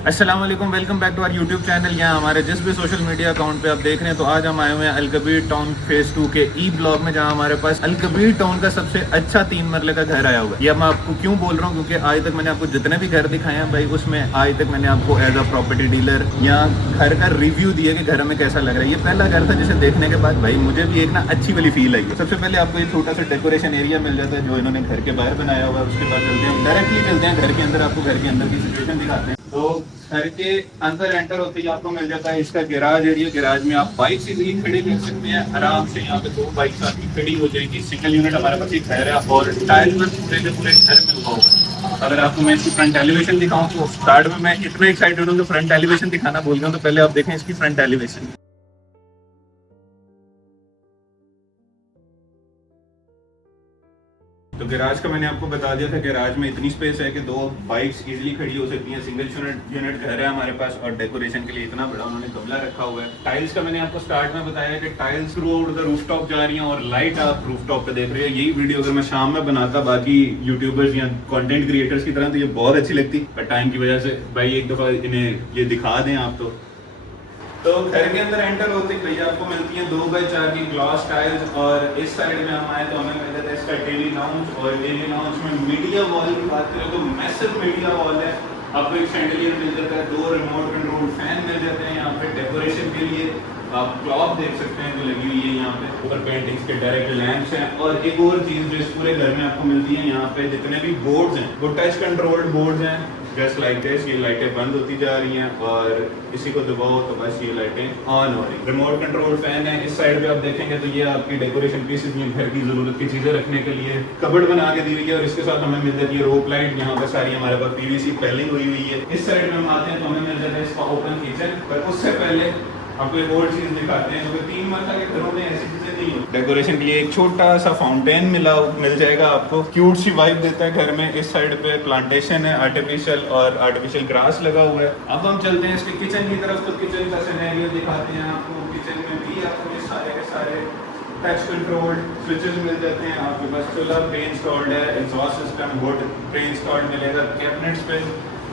अस्सलाम वालेकुम, welcome back to our YouTube channel. यहाँ हमारे जिस भी सोशल मीडिया अकाउंट पे आप देख रहे हैं, तो आज हम आए हुए हैं अलकबीर टाउन फेज 2 के ई ब्लॉक में, जहाँ हमारे पास अलकबीर टाउन का सबसे अच्छा 3 मरले का घर आया हुआ है। ये मैं आपको क्यों बोल रहा हूँ, क्योंकि आज तक मैंने आपको जितने भी घर दिखाए हैं भाई, उसमें आज तक मैंने आपको एज अ प्रॉपर्टी डीलर या घर का रिव्यू दिया कि घर में कैसा लग रहा है। ये पहला घर था जिसे देखने के बाद भाई मुझे भी एक ना अच्छी वाली फील आई है। सबसे पहले आपको एक छोटा सा डेकोरेशन एरिया मिल जाता है जो इन्होंने घर के बाहर बनाया हुआ है। उसके बाद चलते हैं, डायरेक्टली चलते हैं घर के अंदर, आपको घर के अंदर की सिचुएशन दिखाते हैं। तो घर के अंदर एंटर होते ही आपको मिल जाता है इसका गैराज एरिया। गैराज में आप बाइक इजीली खड़ी कर सकते हैं आराम से। यहाँ पे 2 बाइक आपकी खड़ी हो जाएगी। सिंगल यूनिट हमारे पास एक घर है और टाइल वर्क पूरे के पूरे घर में हुआ होगा। अगर आपको मैं इसकी फ्रंट एलिवेशन दिखाऊं तो स्टार्ट में मैं इतना एक्साइटेड हूँ तो फ्रंट एलिवेशन दिखाना भूल गया हूं। तो पहले आप देखें इसकी फ्रंट एलिवेशन। तो गैराज का मैंने आपको बता दिया था, गैराज में इतनी स्पेस है कि 2 बाइक्स इजीली खड़ी हो सकती हैं। सिंगल यूनिट घर है हमारे पास और डेकोरेशन के लिए इतना बड़ा उन्होंने गमला रखा हुआ है। टाइल्स का मैंने आपको स्टार्ट में बताया कि tiles through out the rooftop जा रही हैं और लाइट आप रूफटॉप पे देख रहे हैं। यही वीडियो अगर मैं शाम में बनाता बाकी यूट्यूबर्स या कंटेंट क्रिएटर्स की तरह, तो ये बहुत अच्छी लगती, पर टाइम की वजह से भाई एक दफा इन्हें ये दिखा दें आप। तो घर के अंदर एंटर होते ही भैया आपको मिलती हैं 2x4 की ग्लास टाइल्स। और इस साइड में हम आए तो हमें मिल जाता है इसका डेली लाउंज। और डेली लाउंज में मीडिया वॉल की बात करें तो मैसिव मीडिया वॉल है। आपको एक शैंडलियर मिल जाता है, 2 रिमोट कंट्रोल फैन मिल जाते हैं। यहाँ पे डेकोरेशन के लिए आप क्लॉक देख सकते हैं जो लगी हुई है यहाँ पे। ऊपर पेंटिंग्स के डायरेक्ट लैंप्स हैं। और एक और चीज जो इस पूरे घर में आपको मिलती है, यहाँ पे जितने भी बोर्ड्स हैं वो टच कंट्रोल्ड बोर्ड्स हैं। जस्ट लाइक दिस, ये लाइटें बंद होती जा रही हैं और इसी को दबाओ तो बस ये लाइटें ऑन हो रही। रिमोट कंट्रोल फैन है। इस साइड पे आप देखेंगे तो ये आपकी डेकोरेशन पीसेस में घर की जरूरत की चीजें रखने के लिए कबर्ड बना के दी हुई है। और इसके साथ हमें मिल जाती है रोप लाइट। यहाँ पे सारी हमारे पास पीवीसी पेलिंग हुई हुई है। इस साइड में हम आते हैं तो हमें मिल जाता है इसका ओपन किचन। पर उससे पहले आपको एक और चीज दिखाते हैं, क्योंकि 3 मरला के घरों में ऐसी चीजें नहीं होती। डेकोरेशन के लिए एक छोटा सा फाउंटेन मिल जाएगा आपको, क्यूट सी वाइब देता है घर में। इस साइड पे प्लांटेशन है आर्टिफिशियल, और आर्टिफिशियल ग्रास लगा हुआ है। अब हम चलते हैं इसके किचन की तरफ। तो किचन का सिनेरियो दिखाते हैं आपको। किचन में भी आपको ये सारे के सारे टच कंट्रोल्ड स्विचेस मिल जाते हैं। आपके पास चूल्हा प्री इंस्टॉल्ड है, exhaust system would pre installed मिलेगा। कैबिनेट्स पे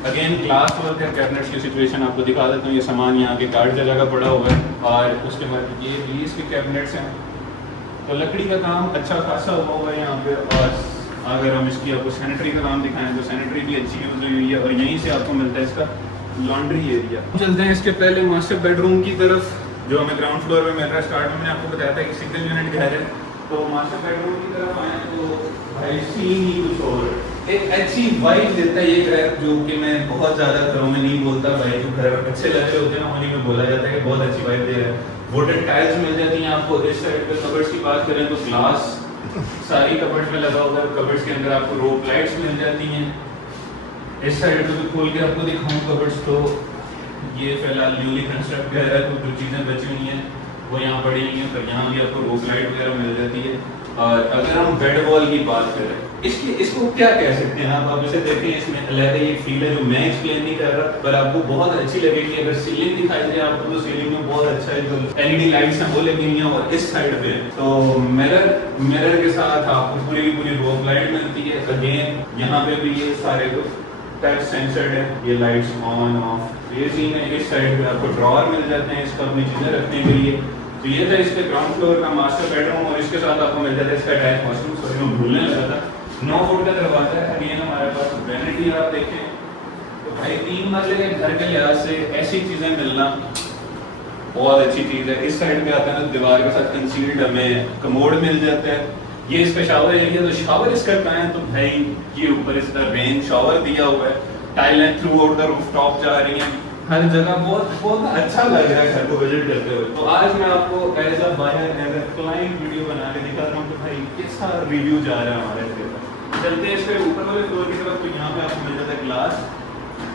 अगेन ग्लास वर्क है। कैबिनेट्स की सिचुएशन आपको दिखा देता हूँ। ये सामान यहाँ के गार्ड जगह पड़ा हुआ है। और उसके बाद ये भी इसके कैबिनेट्स हैं। तो लकड़ी का काम अच्छा खासा हुआ हुआ है यहाँ पे। और अगर हम इसकी आपको सैनिटरी का काम दिखाएं तो सैनिटरी भी अच्छी यूज हुई है। और यहीं से आपको मिलता है इसका लॉन्ड्री एरिया। चलते हैं इसके पहले मास्टर बेडरूम की तरफ, जो हमें ग्राउंड फ्लोर में मिल रहा है। स्टार्ट में मैंने आपको बताया था कि सिंगल यूनिट घर है। तो मास्टर बेडरूम की तरफ आए तो भाई सीन ही कुछ और, एक अच्छी वाइब देता है ये घर, जो कि मैं बहुत ज़्यादा घरों में नहीं बोलता। भाई जो घर अच्छे लग रहे होते हैं ना, उन्हीं में बोला जाता है कि बहुत अच्छी वाइब दे रहा है। वुडन टाइल्स मिल जाती हैं आपको। इस साइड पे कबर्ड्स की बात करें तो ग्लास सारी कबर्ड्स में लगा हुआ है। कबर्ड्स के अंदर आपको रोप लाइट्स मिल जाती हैं। इस साइड पे खोल के आपको दिखाऊं कबर्ड्स, तो ये फिलहाल न्यूली कंस्ट्रक्ट घर है, तो जो चीज़ें बची हुई हैं वो यहाँ पड़ी हुई हैं। पर यहाँ भी आपको रोप लाइट वगैरह मिल जाती है। और अगर हम बेड वॉल की बात करें, इसको क्या कह सकते हैं आप इसे देखें, इसमें अलग ही एक फील है जो मैं एक्सप्लेन नहीं कर रहा, पर आपको बहुत अच्छी लगेगी। अगर सीलिंग दिखाई दे आपको तो सीलिंग में बहुत अच्छा है, जो एलईडी लाइट्स हैं वो लगी हुई हैं। और इस साइड पे तो मिरर के साथ आपको पूरी की पूरी रोप लाइट मिलती है। अगेन यहाँ पे भी ये सारे टच सेंसर्ड है, ये लाइट्स ऑन ऑफ। ये सीन है। इस साइड पे आपको ड्रॉअर मिल जाते हैं इसका अपनी चीजें रखने के लिए। तो ये था इसके ग्राउंड फ्लोर का मास्टर बेडरूम। और इसके साथ आपको मिल जाता है इसका अटैच वॉशरूम। सॉरी मैं भूलने लगा था, 9 फुट का दरवाजा है। अगेन हमारे पास वैनिटी आप देखें तो भाई 3 मरले के घर के लिहाज से ऐसी चीजें मिलना बहुत अच्छी चीज है। इस साइड पे आता है ना, दीवार के साथ कंसील्ड हमें कमोड मिल जाता है। ये इसका शावर एरिया, तो शावर इसका कहाँ है तो भाई ये ऊपर इसका रेन शावर दिया हुआ है। टाइलें through out the roof top जा रही हैं। हर जगह बहुत बहुत अच्छा लग रहा है घर को विजिट करते हुए। तो आज मैं आपको as a buyer as a client video बना के दिखा रहा हूँ कि भाई कैसा रिव्यू जा रहा है हमारे घर। चलते हैं इसके ऊपर वाले फ्लोर की तरफ। तो यहाँ पे आपको मिल जाता है ग्लास,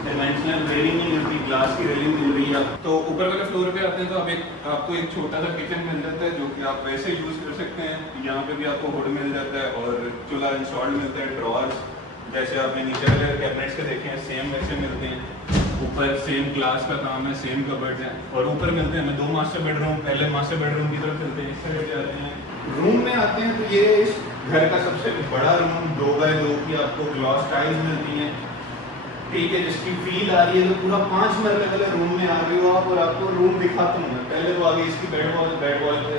डायमेंशनल रेलिंग नहीं मिलती, ग्लास की रेलिंग मिल रही है। तो ऊपर वाले फ्लोर पे आते हैं तो आपको एक छोटा सा किचन मिल जाता है, जो कि आप वैसे यूज कर सकते हैं। यहाँ पे भी आपको हुड मिल जाता है और चूल्हा इंस्टॉल्ड मिलता है। ड्रॉअर्स जैसे आपने नीचे वाले कैबिनेट्स के देखे हैं सेम वैसे मिलते हैं। ऊपर सेम ग्लास का काम है, सेम कबर्ड्स हैं। और ऊपर मिलते हैं हमें 2 मास्टर बेडरूम। पहले मास्टर बेडरूम की तरफ चलते हैं, इस साइड जाते हैं। रूम में आते हैं तो ये इस घर का सबसे बड़ा रूम, 2x2 की आपको ग्लास टाइल्स मिलती हैं। ठीक है, जिसकी फील आ रही है, तो पूरा 5 मरले वाले रूम में आ रही हो आप और आपको रूम दिखाता हूँ मैं। पहले तो आगे इसकी बेड वॉल पे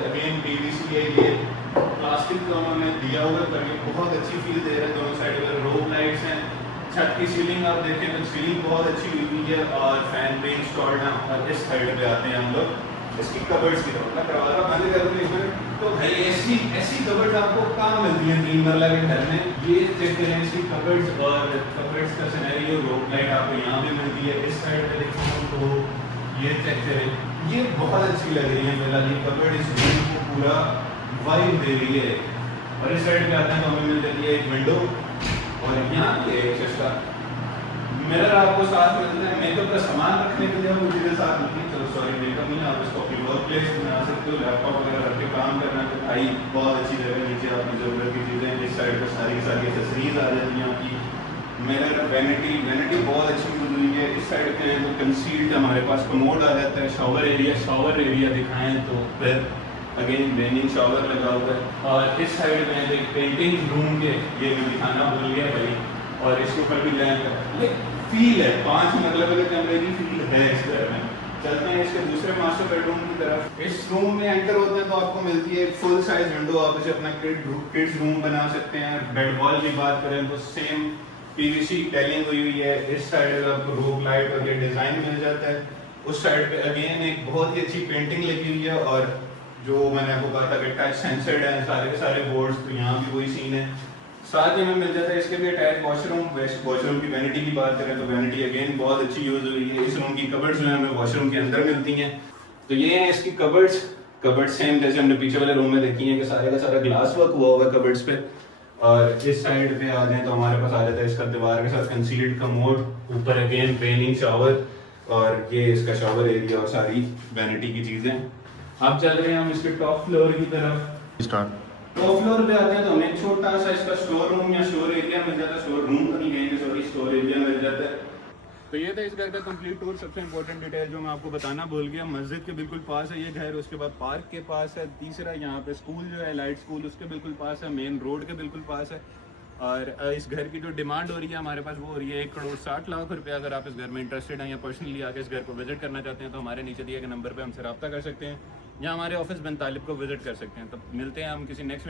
अगेन पीवीसी है, ये प्लास्टिक का उन्होंने दिया हुआ है, पर ये बहुत अच्छी फील दे रहा है। दोनों साइड में रोप लाइट्स हैं। छत की सीलिंग आप देखें तो सीलिंग बहुत अच्छी हुई हुई है और फैन भी इंस्टॉल्ड है। और इस साइड पे आते हैं हम लोग इसकी कबर्ड्स की तरफ। मैं करवा रहा बंद कर दूँ इसमें, तो भाई ऐसी कबर्ड्स आपको कहाँ मिलती है 3 मरला के घर में। ये चेक करें इसकी कबर्ड्स, और कबर्ड्स का सिनेरियो, रोप लाइट आपको यहाँ भी मिलती है। इस साइड पे देखो तो ये चेक करें, ये बहुत अच्छी लग रही है। फिलहाल ये कबर्ड इस रूम को पूरा वाइब दे रही है। और इस साइड पे आते हैं तो हमें मिल जाती है एक विंडो, और यहाँ पे इसका मिरर आपको साथ मिलता है। मेकअप का सामान रखने के लिए वो चीज़ें साथ मिलती है। चलो सॉरी, मेकअप नहीं, आप इसको अपनी वर्क प्लेस बना सकते हो, लैपटॉप वगैरह रख के काम करना है तो भाई बहुत अच्छी जगह। नीचे आपकी ज़रूरत की चीज़ें, इस साइड पर सारी की सारी एक्सेसरीज आ जाती हैं आपकी। मिरर, वैनिटी बहुत अच्छी मिल रही है। इस साइड पे तो कंसील्ड हमारे पास कमोड आ जाता है। शावर एरिया दिखाएँ तो फिर अगेन रेनिंग शावर लगा हुआ है। और इस साइड में एक पेंटिंग रूम के, ये मैं दिखाना भूल गया भाई, और इसके ऊपर भी लैंप है। फील है 5 मरले वाले कमरे की फील है इस घर में। चलते हैं इसके दूसरे मास्टर बेडरूम की तरफ। इस रूम में एंटर होते हैं तो आपको मिलती है फुल साइज विंडो। आप इसे अपना किड्स रूम बना सकते हैं। बेड वॉल की बात करें तो सेम पीवीसी टैलिंग हुई हुई है। इस साइड आपको रोप लाइट और ये डिजाइन मिल जाता है। उस साइड पे अगेन एक बहुत ही अच्छी पेंटिंग लगी हुई है, और जो मैंने आपको कहा था कि टच सेंसर्ड है सारे के सारे बोर्ड्स, तो यहाँ भी वही सीन है। साथ ही में मिल जाता है इसके भी अटैच वॉशरूम की वैनिटी की बात करें तो वैनिटी अगेन बहुत अच्छी यूज हुई है। इस रूम की कबर्ड्स जो है हमें वॉशरूम के अंदर मिलती हैं। तो ये है इसकी कबर्ड्स सेम जैसे हमने पीछे वाले रूम में देखी है कि सारे का सारा ग्लास वर्क हुआ हुआ है कबर्ड्स पे। और इस साइड पे आ जाए तो हमारे पास आ जाता है इसका दीवार के साथ कंसील्ड कमोड, ऊपर अगेन रेनिंग शावर, और ये इसका शावर एरिया और सारी वैनिटी की चीजें। अब चल रहे हैं हम इसके टॉप फ्लोर की तरफ। टॉप फ्लोर पे आते हैं तो हमें छोटा सा इसका स्टोर रूम या स्टोर एरिया मिल जाता है। स्टोर रूम तो नहीं कहेंगे, सॉरी, स्टोर एरिया मिल जाता है। तो ये था इस घर का कंप्लीट टूर। सबसे इंपॉर्टेंट डिटेल जो मैं आपको बताना भूल गया, मस्जिद के बिल्कुल पास है ये घर, उसके बाद पार्क के पास है। तीसरा यहाँ पे स्कूल जो है लाइट स्कूल, उसके बिल्कुल पास है, मेन रोड के बिल्कुल पास है। और इस घर की जो डिमांड हो रही है हमारे पास, वो हो रही है 1,60,00,000 रुपये। अगर आप इस घर में इंटरेस्टेड हैं या पर्सनली आके इस घर को विजिट करना चाहते हैं तो हमारे नीचे दिए गए नंबर पे हमसे रब्ता कर सकते हैं, या हमारे ऑफिस बन तालिब को विजिट कर सकते हैं। तो मिलते हैं हम किसी नेक्स्ट